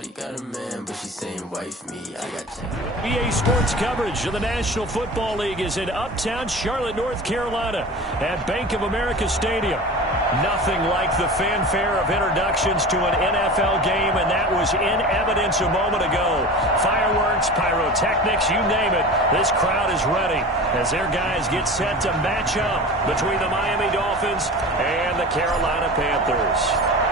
She got a man, but she's saying wife me. I got EA Sports coverage of the National Football League is in uptown Charlotte, North Carolina at Bank of America Stadium. Nothing like the fanfare of introductions to an NFL game, and that was in evidence a moment ago. Fireworks, pyrotechnics, you name it. This crowd is ready as their guys get set to match up between the Miami Dolphins and the Carolina Panthers.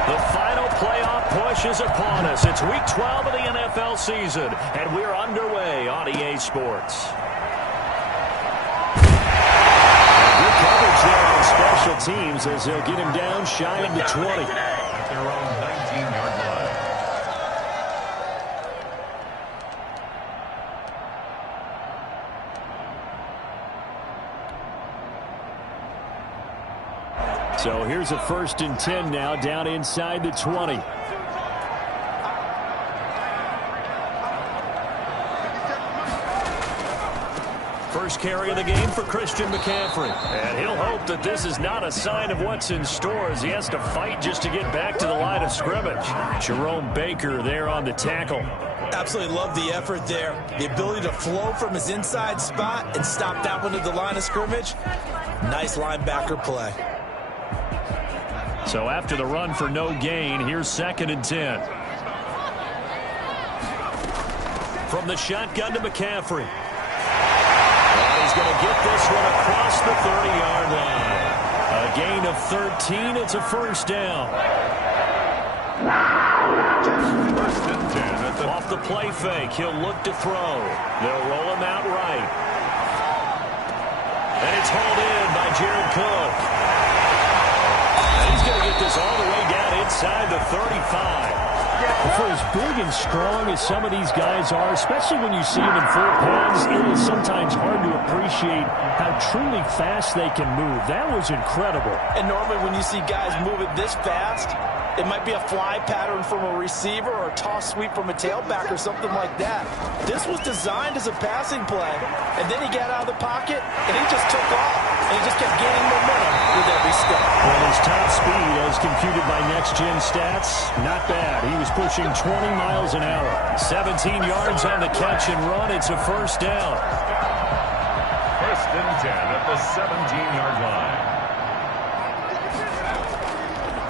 The final playoff push is upon us. It's Week 12 of the NFL season, and we're underway on EA Sports. Good coverage there on special teams as they'll get him down shy of the 20. At their own 19-yard line. So here's a 1st and 10 now down inside the 20. First carry of the game for Christian McCaffrey. And he'll hope that this is not a sign of what's in store as he has to fight just to get back to the line of scrimmage. Jerome Baker there on the tackle. Absolutely love the effort there. The ability to flow from his inside spot and stop that one at the line of scrimmage. Nice linebacker play. So after the run for no gain, here's 2nd and 10. From the shotgun to McCaffrey. And he's going to get this one across the 30-yard line. A gain of 13. It's a 1st down. 1st and 10. Off the play fake, he'll look to throw. They'll roll him out right. And it's hauled in by Jared Cook. He's going to get this all the way down inside the 35. For as big and strong as some of these guys are, especially when you see them in full pads, it is sometimes hard to appreciate how truly fast they can move. That was incredible. And normally when you see guys move it this fast, it might be a fly pattern from a receiver or a toss sweep from a tailback or something like that. This was designed as a passing play, and then he got out of the pocket, and he just took off, and he just kept gaining momentum with every step. Well, his top speed, as computed by next-gen stats, not bad. He was pushing 20 miles an hour. 17 yards on the catch and run. It's a 1st down. 1st and 10 at the 17-yard line.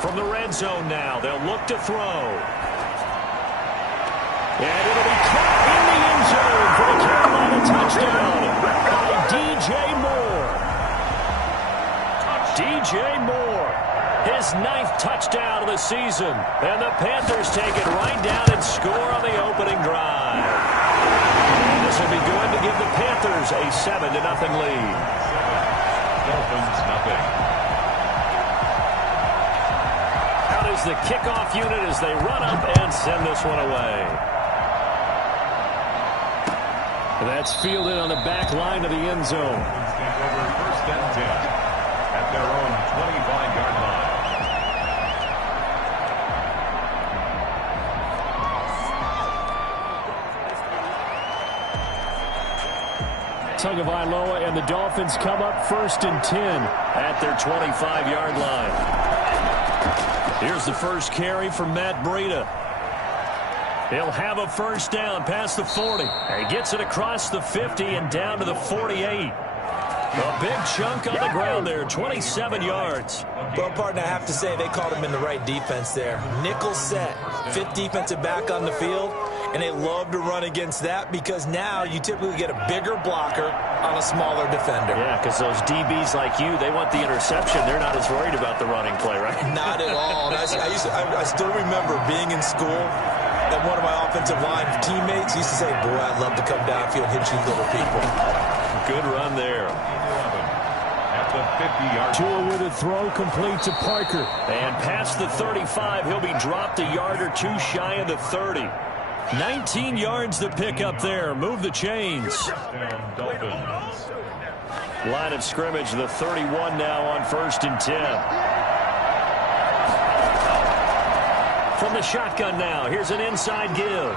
From the red zone now, they'll look to throw. And it'll be caught in the end zone for the Carolina touchdown by DJ Moore. DJ Moore, his 9th touchdown of the season. And the Panthers take it right down and score on the opening drive. And this will be good to give the Panthers a 7-0 lead. Dolphins nothing. Is the kickoff unit as they run up and send this one away. That's fielded on the back line of the end zone. Take over 1st and 10 at their own 25-yard line. Tagovailoa and the Dolphins come up 1st and 10 at their 25-yard line. Here's the first carry from Matt Breida. He'll have a 1st down past the 40. He gets it across the 50 and down to the 48. A big chunk on the ground there, 27 yards. Well, partner, I have to say they called him in the right defense there. Nickel set, 5th defensive back on the field, and they love to run against that because now you typically get a bigger blocker on a smaller defender. Yeah, because those DBs like you, they want the interception. They're not as worried about the running play, right? Not at all. And I still remember being in school, and one of my offensive line teammates used to say, boy, I'd love to come downfield and hit you little people. Good run there. At the 50-yard Tua with a throw complete to Parker. And past the 35, he'll be dropped a yard or two shy of the 30. 19 yards to pick up there. Move the chains. Dolphins. Line of scrimmage, the 31 now on 1st and 10. From the shotgun now, here's an inside give.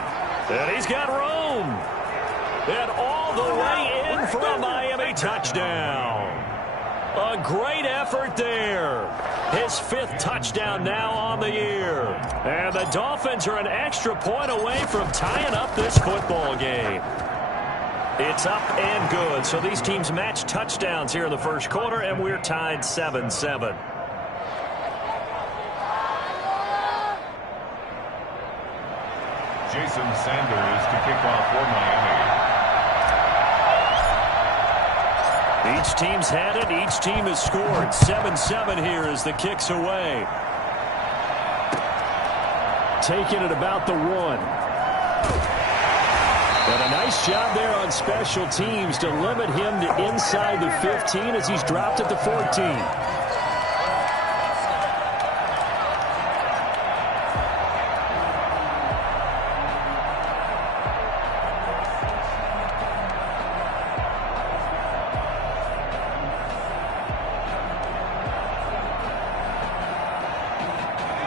And he's got room. And all the way in for a Miami touchdown. A great effort there. His 5th touchdown now on the year. And the Dolphins are an extra point away from tying up this football game. It's up and good. So these teams match touchdowns here in the first quarter, and we're tied 7-7. Jason Sanders to kick off for Miami. Each team's had it. Each team has scored. 7-7 here as the kick's away. Taking it about the 1. And a nice job there on special teams to limit him to inside the 15 as he's dropped at the 14.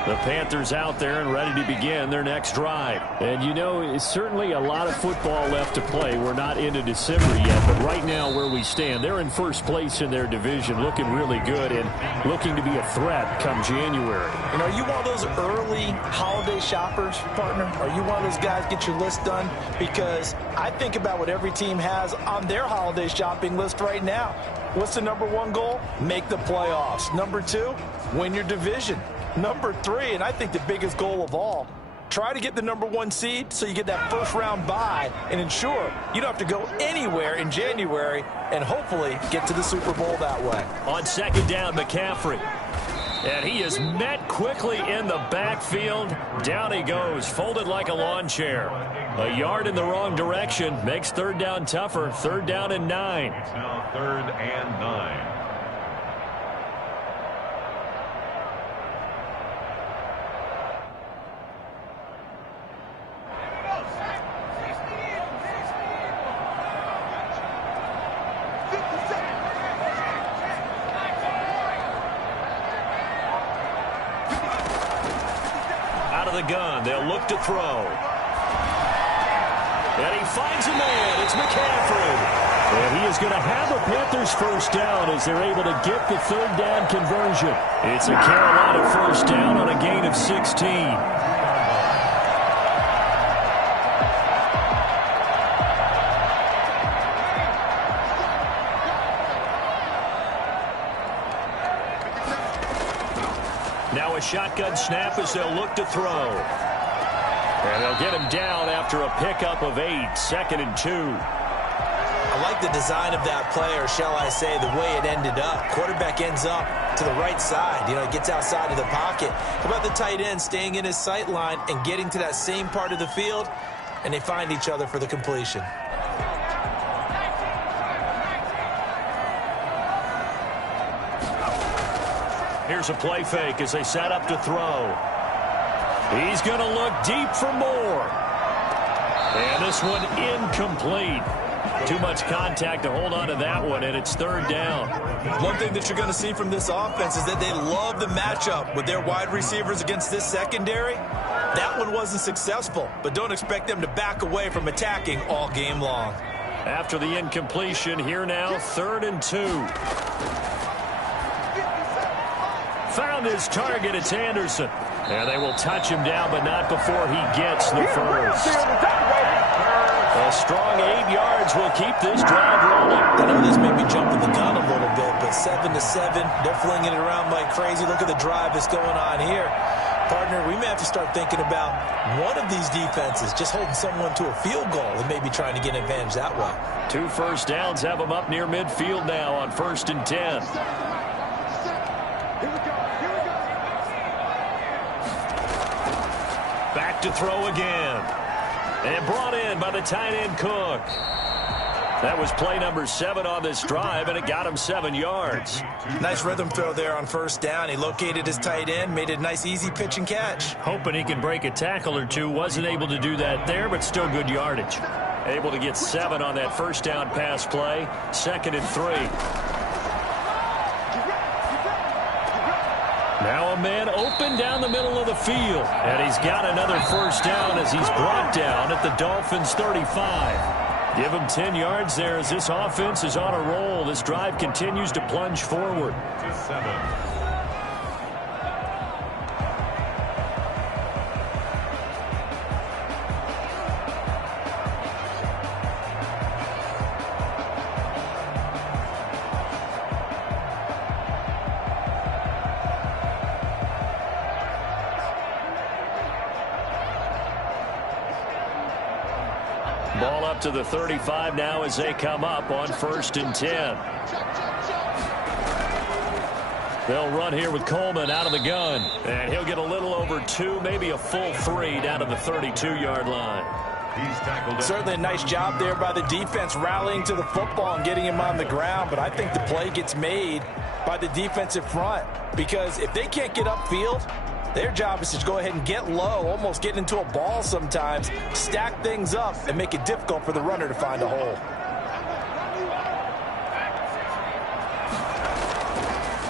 The Panthers out there and ready to begin their next drive. And you know, it's certainly a lot of football left to play. We're not into December yet, but right now where we stand, they're in first place in their division, looking really good and looking to be a threat come January. And are you one of those early holiday shoppers, partner? Are you one of those guys get your list done? Because I think about what every team has on their holiday shopping list right now. What's the number 1 goal? Make the playoffs. Number 2, win your division. Number 3, and I think the biggest goal of all, try to get the number 1 seed so you get that first-round bye and ensure you don't have to go anywhere in January and hopefully get to the Super Bowl that way. On second down, McCaffrey. And he is met quickly in the backfield. Down he goes, folded like a lawn chair. A yard in the wrong direction makes third down tougher. Third down and 9. It's now 3rd and 9. The gun. They'll look to throw. And he finds a man. It's McCaffrey. And he is going to have a Panthers first down as they're able to get the third down conversion. It's a Carolina first down on a gain of 16. Now a shotgun snap as they'll look to throw. And they'll get him down after a pickup of 8. 2nd and 2. I like the design of that play, or shall I say the way it ended up. Quarterback ends up to the right side. You know, he gets outside of the pocket. How about the tight end staying in his sight line and getting to that same part of the field, and they find each other for the completion. Here's a play fake as they set up to throw. He's going to look deep for more. And this one incomplete. Too much contact to hold on to that one, and it's third down. One thing that you're going to see from this offense is that they love the matchup with their wide receivers against this secondary. That one wasn't successful, but don't expect them to back away from attacking all game long. After the incompletion, here now, 3rd and 2. Found his target. It's Anderson. And they will touch him down, but not before he gets the first. A strong 8 yards will keep this drive rolling. I know this may be jumping the gun a little bit, but 7-7, they're flinging it around like crazy. Look at the drive that's going on here. Partner, we may have to start thinking about one of these defenses just holding someone to a field goal and maybe trying to get an advantage that way. 2 first downs have them up near midfield now on 1st and 10. Back to throw again. And brought in by the tight end Cook. That was play number 7 on this drive, and it got him 7 yards. Nice rhythm throw there on first down. He located his tight end, made it a nice, easy pitch and catch. Hoping he can break a tackle or 2. Wasn't able to do that there, but still good yardage. Able to get 7 on that first down pass play. 2nd and 3. Now a man open down the middle of the field. And he's got another first down as he's brought down at the Dolphins' 35. Give him 10 yards there as this offense is on a roll. This drive continues to plunge forward. Ball up to the 35 now as they come up on 1st and 10. They'll run here with Coleman out of the gun. And he'll get a little over 2, maybe a full 3 down to the 32-yard line. Certainly a nice job there by the defense rallying to the football and getting him on the ground. But I think the play gets made by the defensive front. Because if they can't get upfield, their job is to go ahead and get low, almost get into a ball sometimes, stack things up, and make it difficult for the runner to find a hole.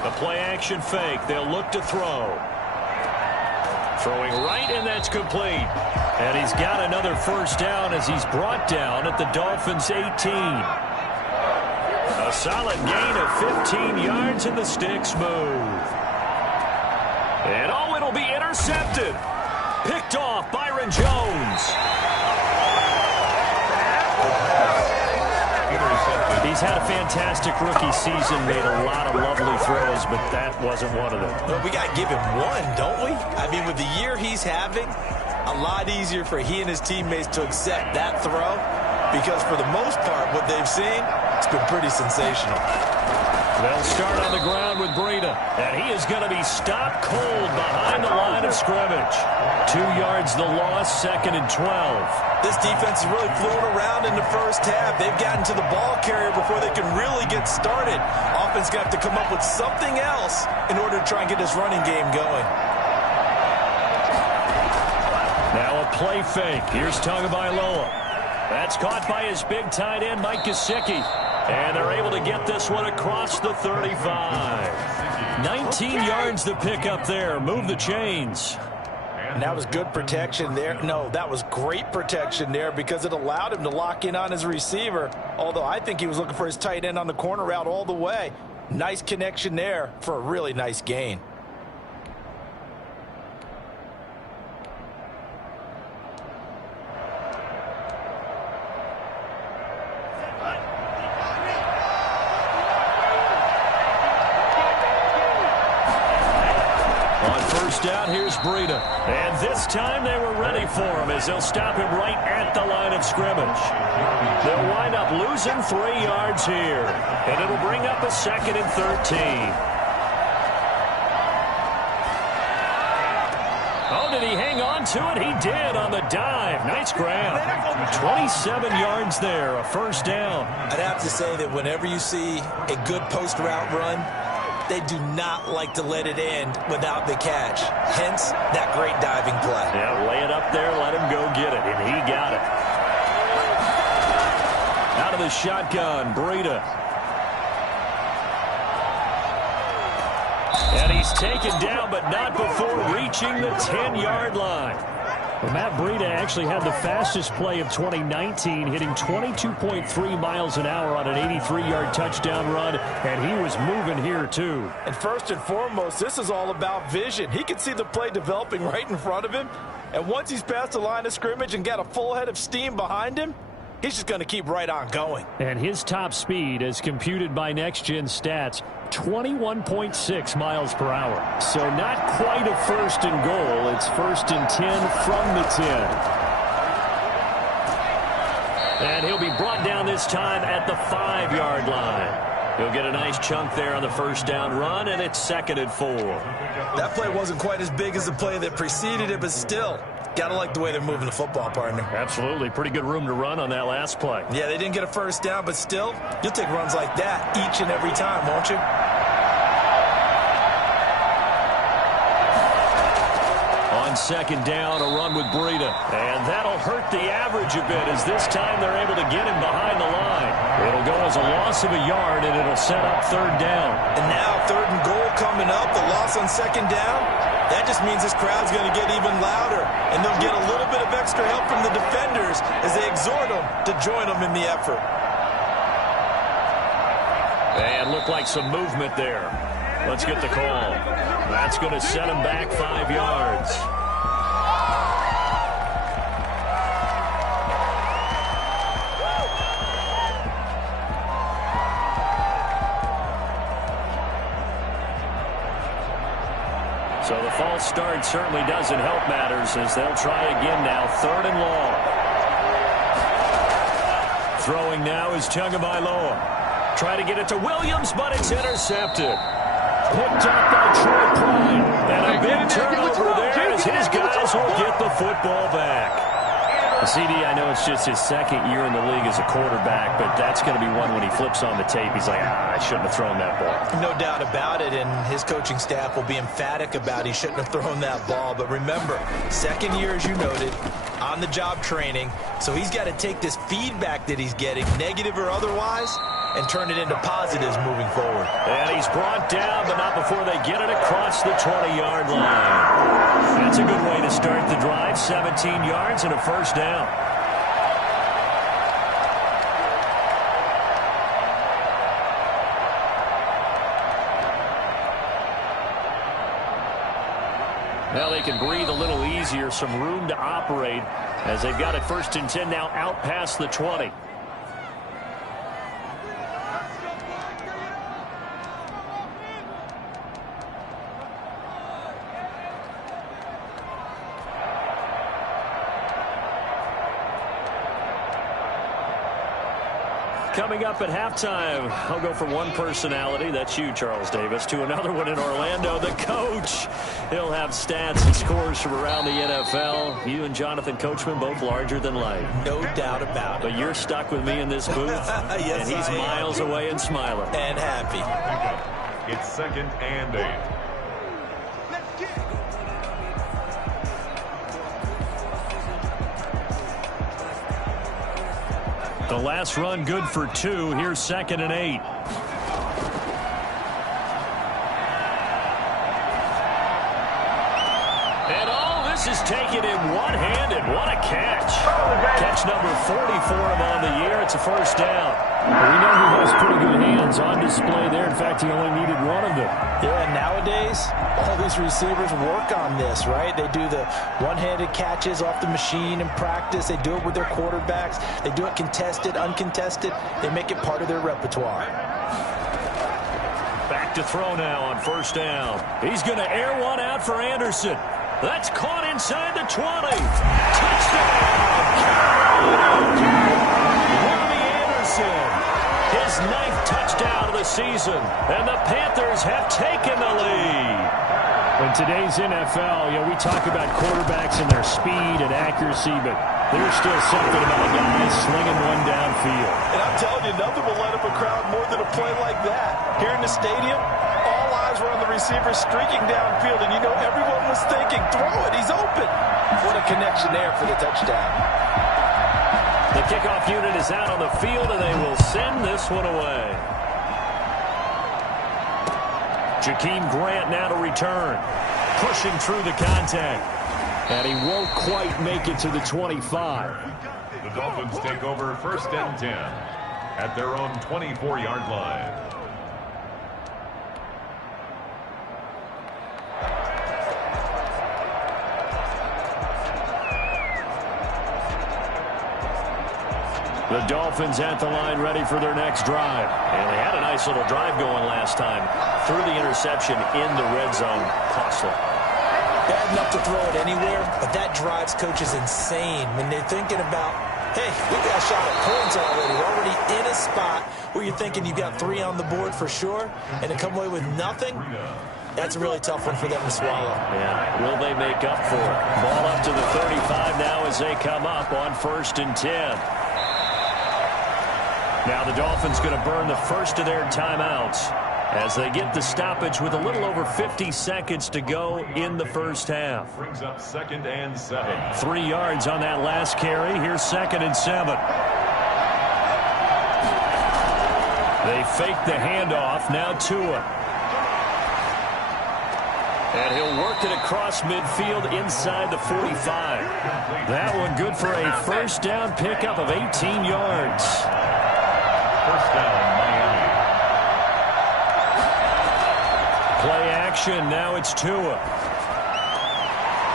The play-action fake. They'll look to throw. Throwing right, and that's complete. And he's got another 1st down as he's brought down at the Dolphins' 18. A solid gain of 15 yards, and the sticks move. And it'll be intercepted. Picked off Byron Jones. He's had a fantastic rookie season, made a lot of lovely throws, but that wasn't one of them. Well, we got to give him one, don't we? I mean, with the year he's having, a lot easier for he and his teammates to accept that throw because for the most part, what they've seen, it's been pretty sensational. They'll start on the ground with Breida, and he is going to be stopped cold behind the line of scrimmage. 2 yards the loss, 2nd and 12. This defense is really flown around in the first half. They've gotten to the ball carrier before they can really get started. Offense going to have to come up with something else in order to try and get this running game going. Now a play fake. Here's Tagovailoa. That's caught by his big tight end, Mike Gesicki. And they're able to get this one across the 35. 19 yards to pick up there. Move the chains. And that was good protection there. No, that was great protection there because it allowed him to lock in on his receiver. Although I think he was looking for his tight end on the corner route all the way. Nice connection there for a really nice gain. Down, here's Breida. And this time they were ready for him as they'll stop him right at the line of scrimmage. They'll wind up losing 3 yards here. And it'll bring up a 2nd and 13. Oh, did he hang on to it? He did on the dive. Nice grab. 27 yards there, a 1st down. I'd have to say that whenever you see a good post route run, they do not like to let it end without the catch. Hence, that great diving play. Yeah, lay it up there, let him go get it, and he got it. Out of the shotgun, Breida. And he's taken down, but not before reaching the 10-yard line. Well, Matt Breida actually had the fastest play of 2019, hitting 22.3 miles an hour on an 83-yard touchdown run, and he was moving here too. And first and foremost, this is all about vision. He can see the play developing right in front of him, and once he's past the line of scrimmage and got a full head of steam behind him, he's just going to keep right on going. And his top speed, as computed by Next Gen Stats, 21.6 miles per hour. So not quite a 1st and goal. It's 1st and 10 from the 10. And he'll be brought down this time at the 5-yard line. He'll get a nice chunk there on the 1st down run, and it's 2nd and 4. That play wasn't quite as big as the play that preceded it, but still, got to like the way they're moving the football, partner. Absolutely. Pretty good room to run on that last play. Yeah, they didn't get a 1st down, but still, you'll take runs like that each and every time, won't you? On 2nd down, a run with Breida. And that'll hurt the average a bit as this time they're able to get him behind the line. It'll go as a loss of a yard, and it'll set up 3rd down. And now 3rd and goal coming up, the loss on 2nd down. That just means this crowd's going to get even louder, and they'll get a little bit of extra help from the defenders as they exhort them to join them in the effort. And looked like some movement there. Let's get the call. That's going to set him back 5 yards. So the false start certainly doesn't help matters as they'll try again now. 3rd and long. Throwing now is Tagovailoa. Try to get it to Williams, but it's intercepted. Picked up by Troy Pride. And a big turnover there as his guys will get the football back. CD, I know it's just his second year in the league as a quarterback, but that's going to be one when he flips on the tape. He's like, I shouldn't have thrown that ball. No doubt about it, and his coaching staff will be emphatic about he shouldn't have thrown that ball. But remember, second year, as you noted, on-the-job training, so he's got to take this feedback that he's getting, negative or otherwise, and turn it into positives moving forward. And he's brought down, but not before they get it across the 20-yard line. That's a good way to start the drive. 17 yards and a first down. Now they can breathe a little easier, some room to operate as they've got it 1st and 10 now out past the 20. Coming up at halftime, I'll go from one personality, that's you, Charles Davis, to another one in Orlando, the coach. He'll have stats and scores from around the NFL. You and Jonathan Coachman, both larger than life. No doubt about it. But you're stuck with me in this booth, yes, and he's miles away and smiling. And happy. It's 2nd and 8. The last run good for 2. Here's 2nd and 8. And all this is taken in one-handed. What a catch. Catch number 44 of on the year. It's a first down. Well, we know he has pretty good hands on display there. In fact, he only needed one of them. Yeah, nowadays, all these receivers work on this, right? They do the one-handed catches off the machine in practice. They do it with their quarterbacks. They do it contested, uncontested. They make it part of their repertoire. Back to throw now on first down. He's going to air one out for Anderson. That's caught inside the 20. Touchdown! Robbie Anderson. His 9th touchdown of the season. And the Panthers have taken the lead. In today's NFL, we talk about quarterbacks and their speed and accuracy, but there's still something about guys slinging one downfield. And I'm telling you, nothing will light up a crowd more than a play like that. Here in the stadium, all eyes were on the receiver streaking downfield, and everyone was thinking, throw it, he's open. What a connection there for the touchdown. The kickoff unit is out on the field, and they will send this one away. Jakeem Grant now to return. Pushing through the contact. And he won't quite make it to the 25. The Dolphins take over 1st and 10 at their own 24-yard line. The Dolphins at the line ready for their next drive. And they had a nice little drive going last time. Threw the interception in the red zone. Costly. Bad enough to throw it anywhere, but that drives coaches insane when they're thinking about, hey, we got a shot at points already. We're already in a spot where you're thinking you've got 3 on the board for sure, and to come away with nothing, that's a really tough one for them to swallow. Yeah, will they make up for it? Ball up to the 35 now as they come up on 1st and 10. Now the Dolphins going to burn the first of their timeouts as they get the stoppage with a little over 50 seconds to go in the first half. Brings up 2nd and 7. 3 yards on that last carry. Here's 2nd and 7. They fake the handoff. Now Tua. And he'll work it across midfield inside the 45. That one good for a first down pickup of 18 yards. First down, Miami. Play action. Now it's Tua.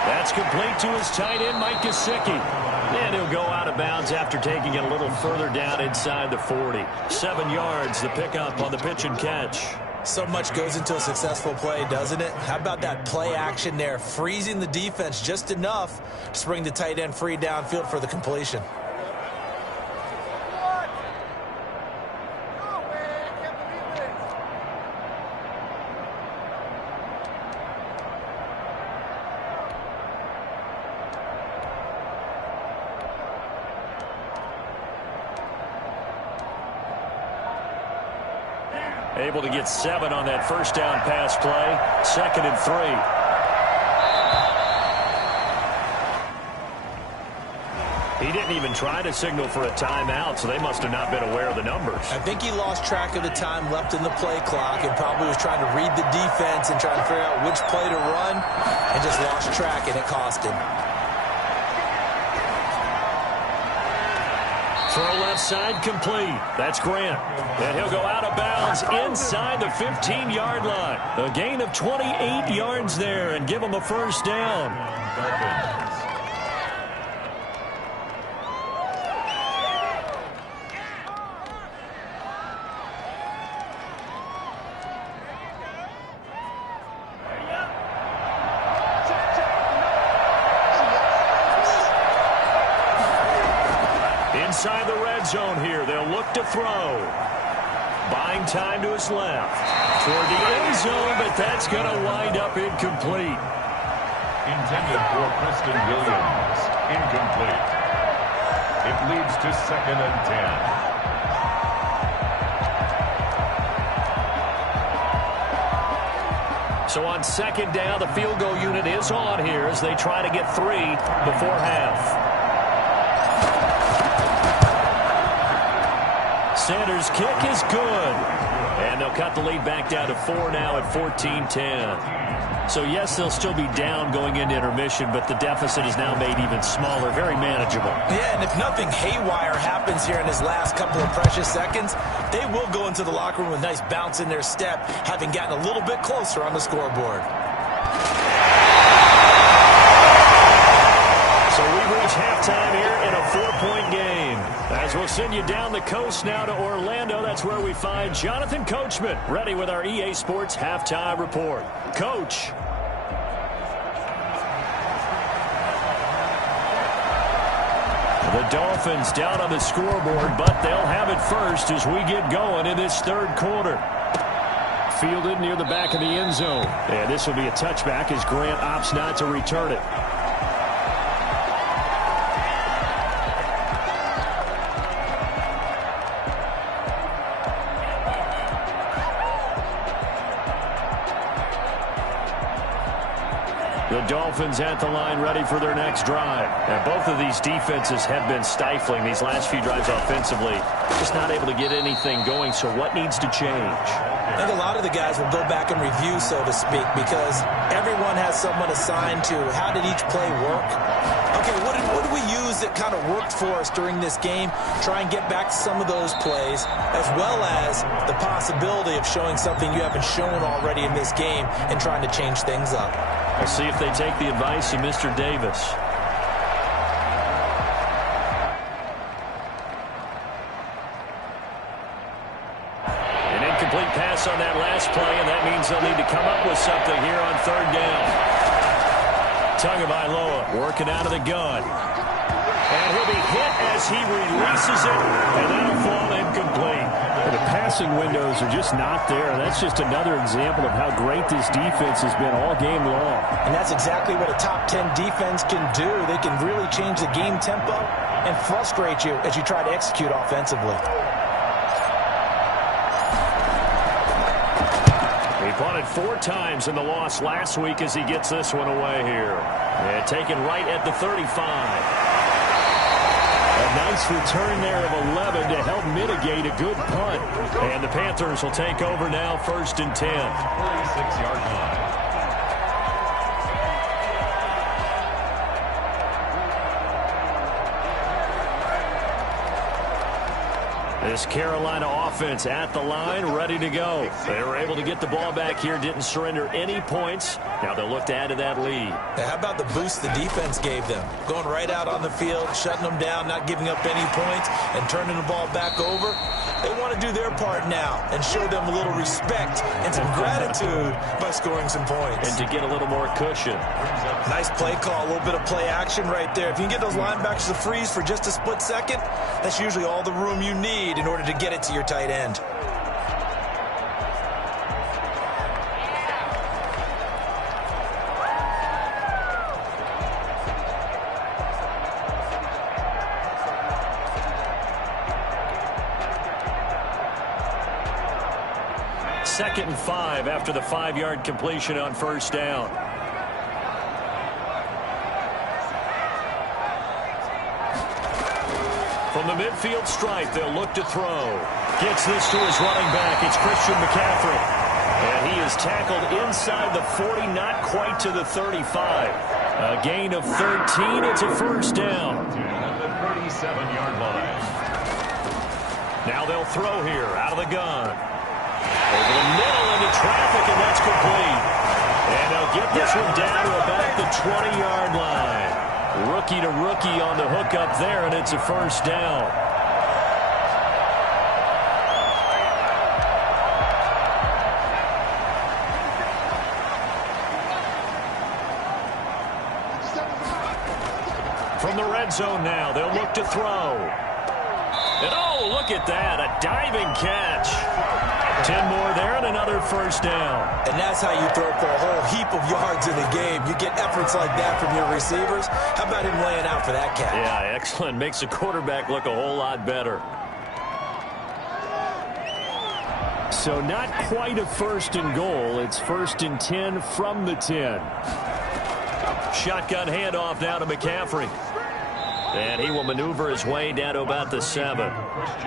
That's complete to his tight end, Mike Gesicki. And he'll go out of bounds after taking it a little further down inside the 40. 7 yards, the pickup on the pitch and catch. So much goes into a successful play, doesn't it? How about that play action there, freezing the defense just enough to bring the tight end free downfield for the completion. Able to get 7 on that first down pass play. 2nd and 3. He didn't even try to signal for a timeout, so they must have not been aware of the numbers. I think he lost track of the time left in the play clock and probably was trying to read the defense and trying to figure out which play to run and just lost track, and it cost him. Throw left side complete. That's Grant. And he'll go out of bounds inside the 15-yard line. A gain of 28 yards there and give him a first down. Inside the red zone here, they'll look to throw. Buying time to his left. Toward the end zone, but that's going to wind up incomplete. Intended for Preston Williams. Incomplete. It leads to 2nd and 10. So on 2nd down, the field goal unit is on here as they try to get 3 before half. Sanders' kick is good. And they'll cut the lead back down to 4 now at 14-10. So, yes, they'll still be down going into intermission, but the deficit is now made even smaller, very manageable. Yeah, and if nothing haywire happens here in his last couple of precious seconds, they will go into the locker room with a nice bounce in their step, having gotten a little bit closer on the scoreboard. So we reach halftime here in a 4-point game. As we'll send you down the coast now to Orlando, that's where we find Jonathan Coachman, ready with our EA Sports Halftime Report. Coach. The Dolphins down on the scoreboard, but they'll have it first as we get going in this 3rd quarter. Fielded near the back of the end zone. And this will be a touchback as Grant opts not to return it. The Dolphins at the line ready for their next drive. And both of these defenses have been stifling these last few drives offensively. Just not able to get anything going, so what needs to change? I think a lot of the guys will go back and review, so to speak, because everyone has someone assigned to how did each play work. Okay, what did we use that kind of worked for us during this game? Try and get back to some of those plays, as well as the possibility of showing something you haven't shown already in this game and trying to change things up. We'll see if they take the advice of Mr. Davis. An incomplete pass on that last play, and that means they'll need to come up with something here on 3rd down. Tagovailoa working out of the gun. And he'll be hit as he releases it, and that'll fall incomplete. The passing windows are just not there. That's just another example of how great this defense has been all game long. And that's exactly what a top 10 defense can do. They can really change the game tempo and frustrate you as you try to execute offensively. He punted 4 times in the loss last week as he gets this one away here. And taken right at the 35. A nice return there of 11 to help mitigate a good punt. And the Panthers will take over now, 1st and 10. 46-yard line. This Carolina offense at the line, ready to go. They were able to get the ball back here, didn't surrender any points. Now they'll look to add to that lead. How about the boost the defense gave them? Going right out on the field, shutting them down, not giving up any points, and turning the ball back over. They want to do their part now and show them a little respect and some gratitude by scoring some points. And to get a little more cushion. Nice play call, a little bit of play action right there. If you can get those linebackers to freeze for just a split second, that's usually all the room you need in order to get it to your tight end. 2nd and 5 after the 5-yard completion on first down. From the midfield stripe, they'll look to throw. Gets this to his running back. It's Christian McCaffrey. And he is tackled inside the 40, not quite to the 35. A gain of 13. It's a first down. At the 37-yard line. Now they'll throw here out of the gun. Over the middle into traffic, and that's complete. And they'll get this one down to about the 20-yard line. Rookie to rookie on the hook up there, and it's a first down. From the red zone now, they'll look to throw. And oh, look at that, a diving catch. 10 more there and another first down. And that's how you throw for a whole heap of yards in the game. You get efforts like that from your receivers. How about him laying out for that catch? Yeah, excellent. Makes the quarterback look a whole lot better. So not quite a first and goal. It's 1st and 10 from the 10. Shotgun handoff now to McCaffrey. And he will maneuver his way down to about the 7.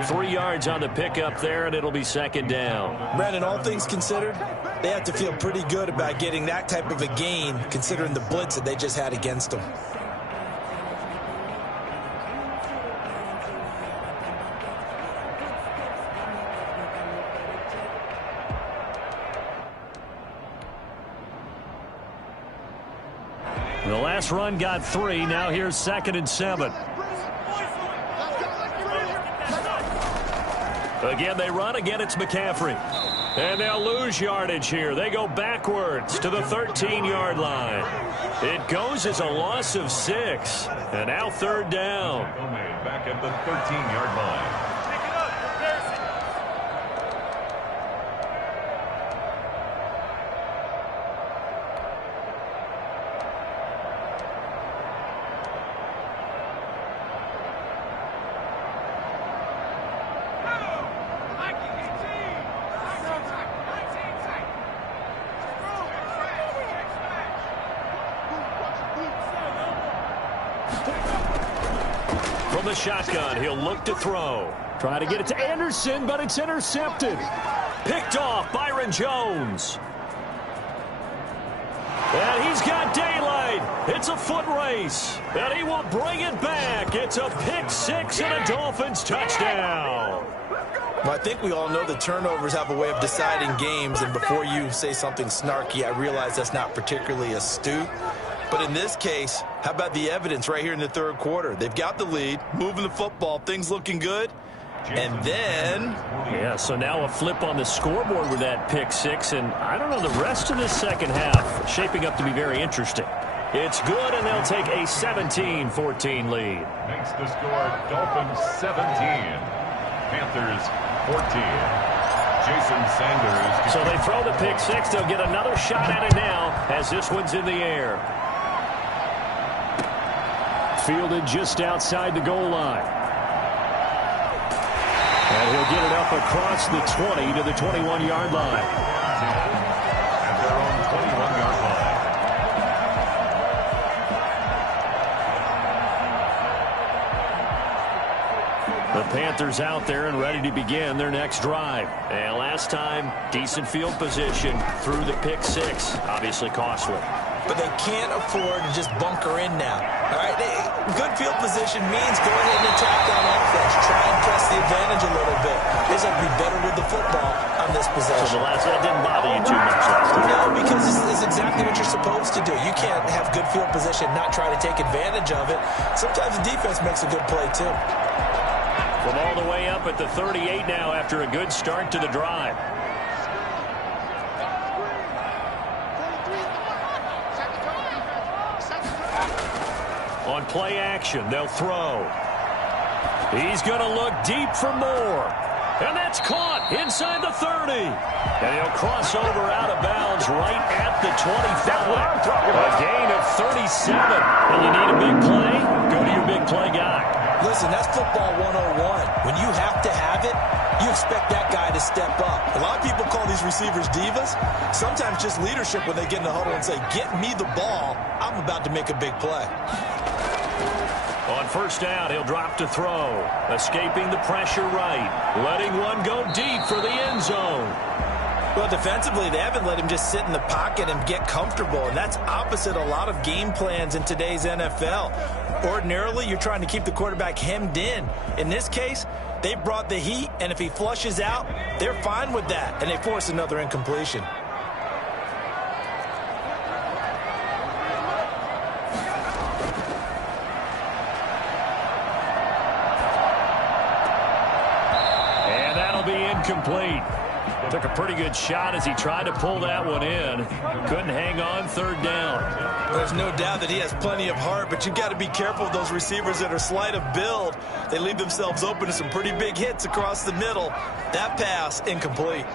3 yards on the pickup there, and it'll be 2nd down. Brandon, all things considered, they have to feel pretty good about getting that type of a gain, considering the blitz that they just had against them. The last run got 3. Now here's 2nd and 7. Again, they run. Again, it's McCaffrey. And they'll lose yardage here. They go backwards to the 13-yard line. It goes as a loss of 6. And now 3rd down. Back at the 13-yard line. From the shotgun, he'll look to throw. Try to get it to Anderson, but it's intercepted. Picked off Byron Jones. And he's got daylight. It's a foot race. And he will bring it back. It's a pick 6 and a Dolphins touchdown. Well, I think we all know the turnovers have a way of deciding games, and before you say something snarky, I realize that's not particularly astute. But in this case, how about the evidence right here in the 3rd quarter? They've got the lead, moving the football, things looking good. And then... Yeah, so now a flip on the scoreboard with that pick 6. And I don't know, the rest of the second half shaping up to be very interesting. It's good, and they'll take a 17-14 lead. Makes the score Dolphins 17. Panthers 14. Jason Sanders. So they throw the pick 6. They'll get another shot at it now as this one's in the air. Fielded just outside the goal line. And he'll get it up across the 20 to the 21-yard line. At their own 21-yard line. The Panthers out there and ready to begin their next drive. And last time, decent field position through the pick 6. Obviously costly. But they can't afford to just bunker in now. All right, good field position means go ahead and attack on offense. Try and press the advantage a little bit. They just have to be better with the football on this possession. So the last that didn't bother you too much last time. No, because this is exactly what you're supposed to do. You can't have good field position, not try to take advantage of it. Sometimes the defense makes a good play too. From all the way up at the 38 now after a good start to the drive. On play action, they'll throw. He's going to look deep for more. And that's caught inside the 30. And he'll cross over out of bounds right at the 25. A gain of 37. And you need a big play? Go to your big play guy. Listen, that's football 101. When you have to have it, you expect that guy to step up. A lot of people call these receivers divas. Sometimes just leadership when they get in the huddle and say, get me the ball. I'm about to make a big play. On first down, he'll drop to throw. Escaping the pressure right. Letting one go deep for the end zone. Well, defensively, they haven't let him just sit in the pocket and get comfortable, and that's opposite a lot of game plans in today's NFL. Ordinarily, you're trying to keep the quarterback hemmed in. In this case, they brought the heat, and if he flushes out, they're fine with that, and they force another incompletion. And that'll be incomplete. Took a pretty good shot as he tried to pull that one in. Couldn't hang on third down. There's no doubt that he has plenty of heart, but you've got to be careful of those receivers that are slight of build. They leave themselves open to some pretty big hits across the middle. That pass, incomplete.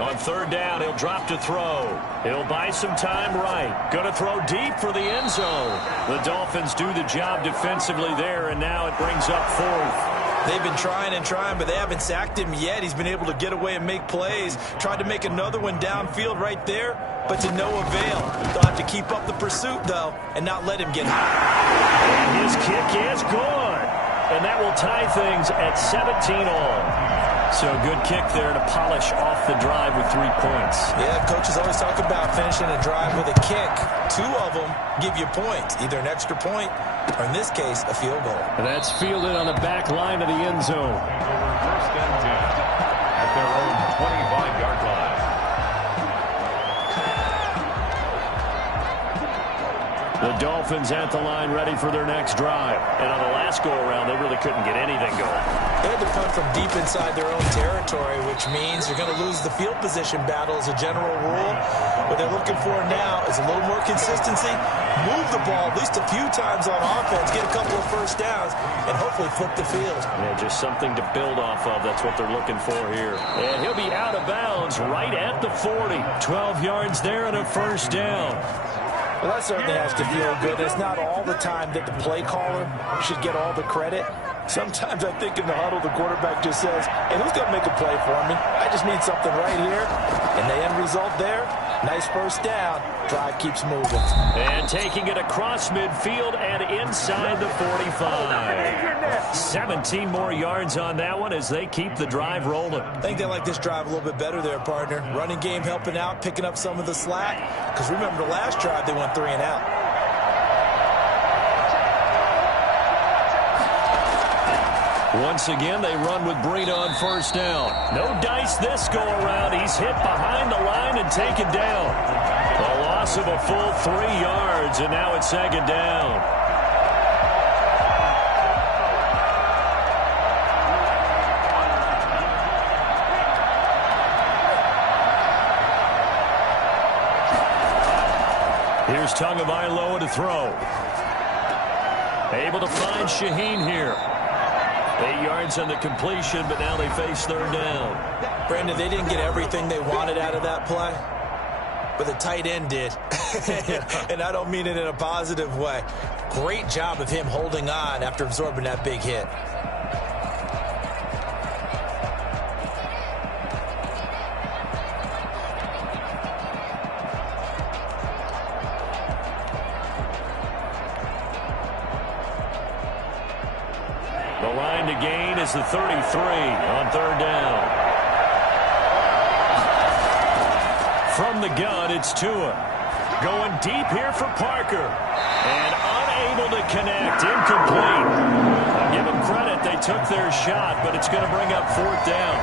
On third down, he'll drop to throw. He'll buy some time right. Going to throw deep for the end zone. The Dolphins do the job defensively there, and now it brings up fourth. They've been trying and trying, but they haven't sacked him yet. He's been able to get away and make plays. Tried to make another one downfield right there, but to no avail. They'll have to keep up the pursuit, though, and not let him get high. And his kick is good. And that will tie things at 17-all. So good kick there to polish off the drive with 3 points. Yeah, coaches always talk about finishing a drive with a kick. 2 of them give you points, either an extra point or, in this case, a field goal. And that's fielded on the back line of the end zone. Over first and 10 at their own 25-yard line. The Dolphins at the line ready for their next drive. And on the last go-around, they really couldn't get anything going. They had to punt from deep inside their own territory, which means you're going to lose the field position battle as a general rule. What they're looking for now is a little more consistency, move the ball at least a few times on offense, get a couple of first downs, and hopefully flip the field. Yeah, just something to build off of. That's what they're looking for here. And he'll be out of bounds right at the 40. 12 yards there and a first down. Well, that certainly has to feel good. It's not all the time that the play caller should get all the credit. Sometimes I think in the huddle, the quarterback just says, hey, who's going to make a play for me? I just need something right here. And the end result there, nice first down. Drive keeps moving. And taking it across midfield and inside the 45. 17 more yards on that one as they keep the drive rolling. I think they like this drive a little bit better there, partner. Running game helping out, picking up some of the slack. Because remember the last drive, they went 3 and out. Once again, they run with Breida on first down. No dice this go-around. He's hit behind the line and taken down. A loss of a full 3 yards, and now it's second down. Here's Tagovailoa to throw. Able to find Shaheen here. 8 yards on the completion, but now they face third down. Brandon, they didn't get everything they wanted out of that play, but the tight end did. And I don't mean it in a positive way. Great job of him holding on after absorbing that big hit. The line to gain is the 33 on third down. From the gun, it's Tua. Going deep here for Parker. And unable to connect. Incomplete. I'll give them credit. They took their shot, but it's going to bring up fourth down.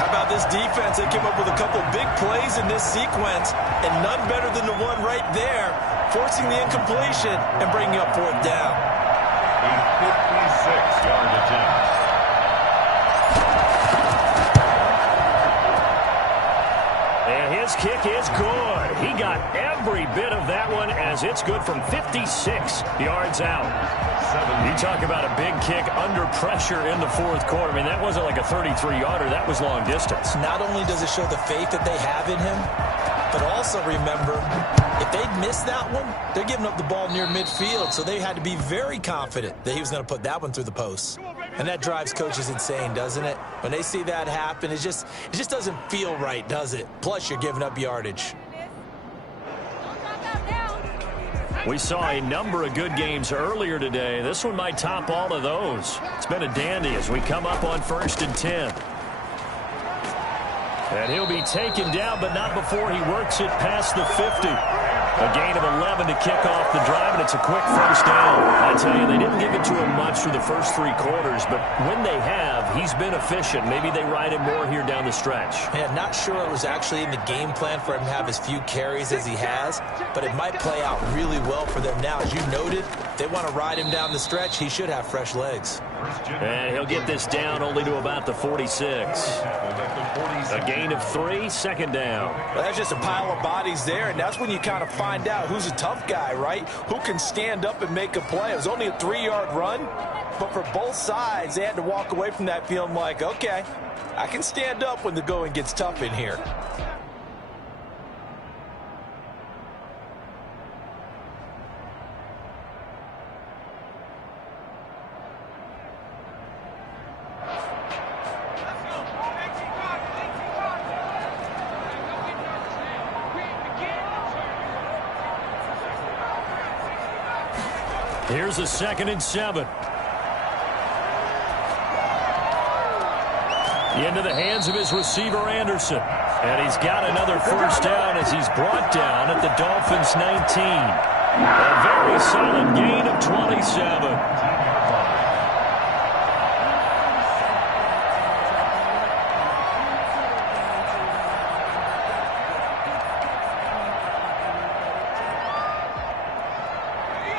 How about this defense? They came up with a couple big plays in this sequence, and none better than the one right there, forcing the incompletion and bringing up fourth down. A 56-yard attempt. And his kick is good. He got every bit of that one as it's good from 56 yards out. You talk about a big kick under pressure in the fourth quarter. I mean, that wasn't like a 33-yarder. That was long distance. Not only does it show the faith that they have in him, But also remember, if they'd missed that one, they're giving up the ball near midfield, so they had to be very confident that he was going to put that one through the post. And that drives coaches insane, doesn't it? When they see that happen, it just doesn't feel right, does it? Plus, you're giving up yardage. We saw a number of good games earlier today. This one might top all of those. It's been a dandy as we come up on 1st and 10. And he'll be taken down, but not before he works it past the 50. A gain of 11 to kick off the drive, and it's a quick first down. I tell you, they didn't give it to him much through the first 3 quarters, but when they have, he's been efficient. Maybe they ride him more here down the stretch. Yeah, not sure it was actually in the game plan for him to have as few carries as he has, but it might play out really well for them now. As you noted, they want to ride him down the stretch. He should have fresh legs. And he'll get this down only to about the 46. A gain of 3, second down. Well, that's just a pile of bodies there, and that's when you kind of find out who's a tough guy, right? Who can stand up and make a play. It was only a 3-yard run, but for both sides, they had to walk away from that feeling like, okay, I can stand up when the going gets tough in here. Here's a 2nd and 7. Into the hands of his receiver, Anderson. And he's got another first down as he's brought down at the Dolphins' 19. A very solid gain of 27.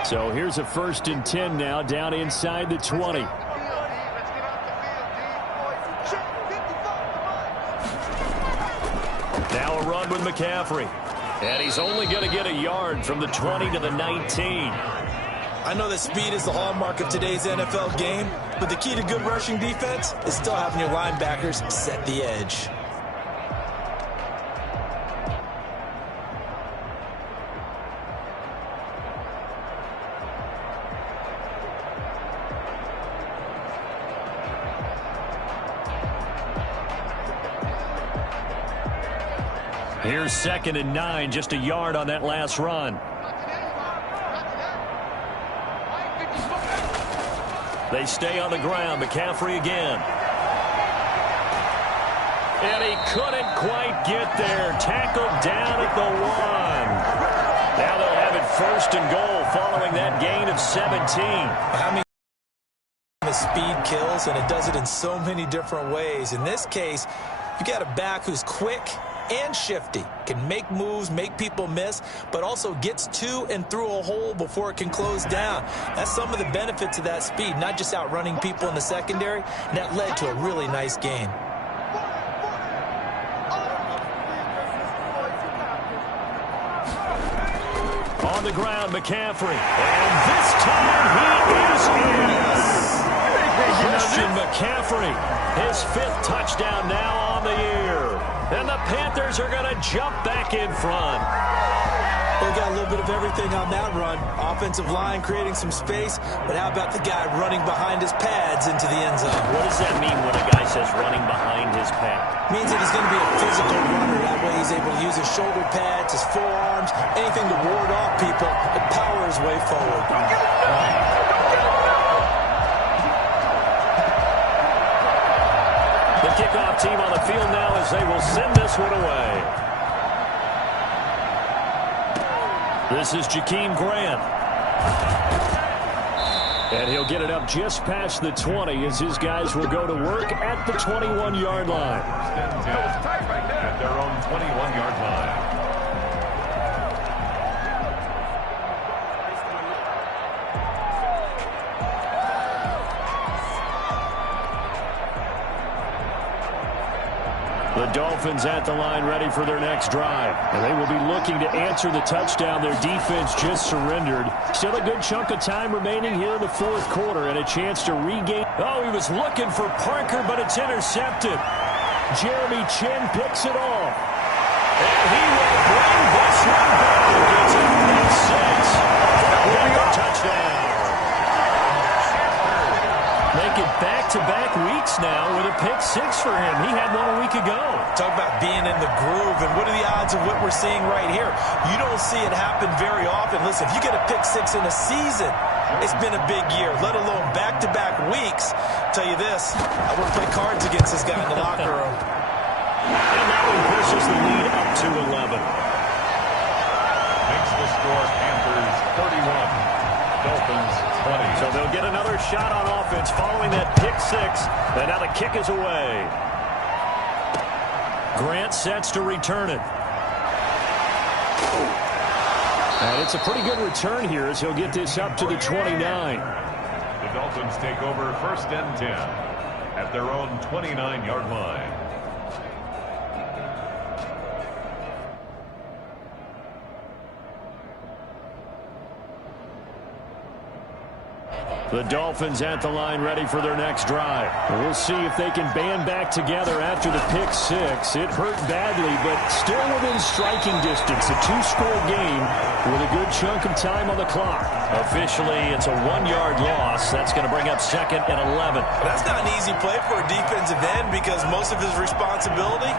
So here's a 1st and 10 now, down inside the 20. Now a run with McCaffrey. And he's only going to get a yard from the 20 to the 19. I know that speed is the hallmark of today's NFL game, but the key to good rushing defense is still having your linebackers set the edge. Here's 2nd and 9, just a yard on that last run. They stay on the ground. McCaffrey again. And he couldn't quite get there. Tackled down at the 1. Now they'll have it 1st and goal following that gain of 17. I mean, the speed kills, and it does it in so many different ways. In this case, you got a back who's quick and shifty, can make moves, make people miss, but also gets to and through a hole before it can close down. That's some of the benefits of that speed, not just outrunning people in the secondary, and that led to a really nice gain. On the ground, McCaffrey, and this time he is in. Christian McCaffrey, his 5th touchdown now on the year. And the Panthers are going to jump back in front. They got a little bit of everything on that run. Offensive line creating some space, but how about the guy running behind his pads into the end zone? What does that mean when a guy says running behind his pad? Means that he's going to be a physical runner. That way he's able to use his shoulder pads, his forearms, anything to ward off people and power his way forward. The kickoff team on the field now as they will send this one away. This is Jakeem Grant. And he'll get it up just past the 20 as his guys will go to work at the 21-yard line. At their own 21-yard line. The Dolphins at the line ready for their next drive. And they will be looking to answer the touchdown their defense just surrendered. Still a good chunk of time remaining here in the 4th quarter and a chance to regain. Oh, he was looking for Parker, but it's intercepted. Jeremy Chin picks it off. And he will break swing back. Gets a pick six. Touchdown. Make it back-to-back weeks now with a pick six for him. He had one a week ago. Talk about being in the groove, and what are the odds of what we're seeing right here? You don't see it happen very often. Listen, if you get a pick six in a season, it's been a big year, let alone back-to-back weeks. Tell you this, I want to play cards against this guy in the locker room. And that one pushes the lead up to 11. Makes the score Panthers 31. Dolphins 20. So they'll get another shot on offense following that pick six. And now the kick is away. Grant sets to return it. And it's a pretty good return here as he'll get this up to the 29. The Dolphins take over 1st and 10 at their own 29-yard line. The Dolphins at the line ready for their next drive. We'll see if they can band back together after the pick six. It hurt badly, but still within striking distance. A two-score game with a good chunk of time on the clock. Officially, it's a 1-yard loss. That's going to bring up 2nd and 11. That's not an easy play for a defensive end because most of his responsibility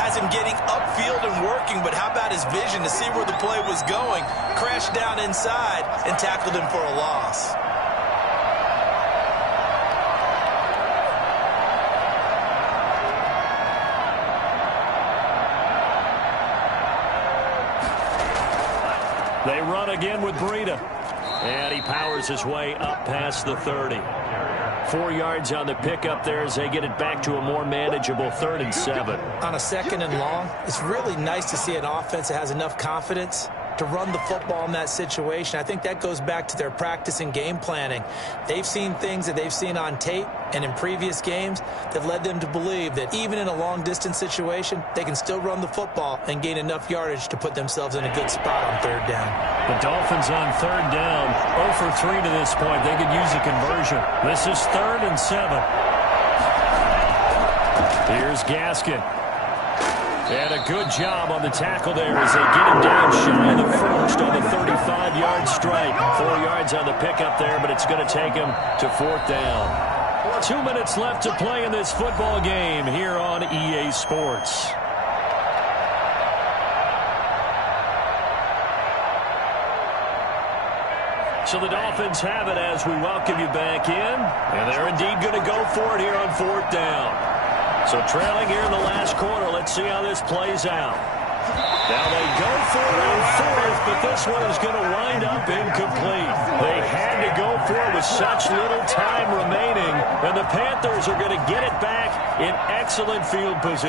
has him getting upfield and working, but how about his vision to see where the play was going, crashed down inside, and tackled him for a loss. They run again with Breida. And he powers his way up past the 30. 4 yards on the pickup there as they get it back to a more manageable 3rd and 7. On a 2nd and long, it's really nice to see an offense that has enough confidence to run the football in that situation. I think that goes back to their practice and game planning. They've seen things that they've seen on tape and in previous games that led them to believe that even in a long-distance situation, they can still run the football and gain enough yardage to put themselves in a good spot on 3rd down. The Dolphins on 3rd down, 0 for 3 to this point. They could use a conversion. This is 3rd and 7. Here's Gaskin. And a good job on the tackle there as they get him down shy of the first on the 35-yard strike. 4 yards on the pickup there, but it's going to take him to 4th down. 2 minutes left to play in this football game here on EA Sports. So the Dolphins have it as we welcome you back in. And they're indeed going to go for it here on 4th down. So trailing here in the last quarter, let's see how this plays out. Now they go for it on 4th, but this one is going to wind up incomplete. They had to go for it with such little time remaining, and the Panthers are going to get it back in excellent field position.